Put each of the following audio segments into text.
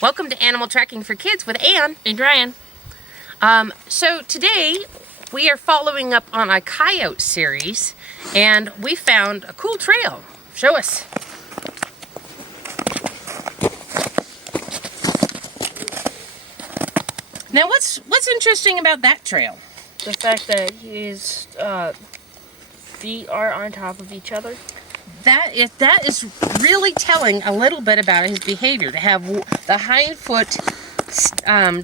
Welcome to Animal Tracking for Kids with Ann And Ryan. So today we are following up on a coyote series, and we found a cool trail. Show us. Now what's interesting about that trail? The fact that his feet are on top of each other. That is really telling a little bit about his behavior, to have the hind foot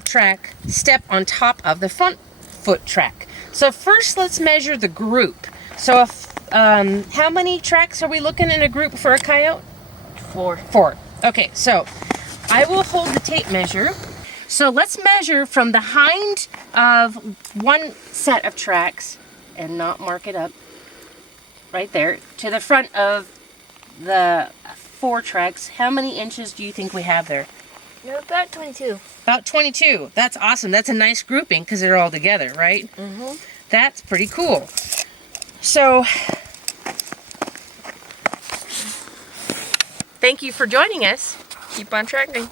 track step on top of the front foot track. So first let's measure the group. So if, how many tracks are we looking in a group for a coyote? 4. 4. Okay, so I will hold the tape measure. So let's measure from the hind of one set of tracks, and not mark it up, right there, to the front of the 4 tracks. How many inches do you think we have there? About 22. About 22. That's awesome. That's a nice grouping because they're all together, right? Mm-hmm. That's pretty cool. So, thank you for joining us. Keep on tracking.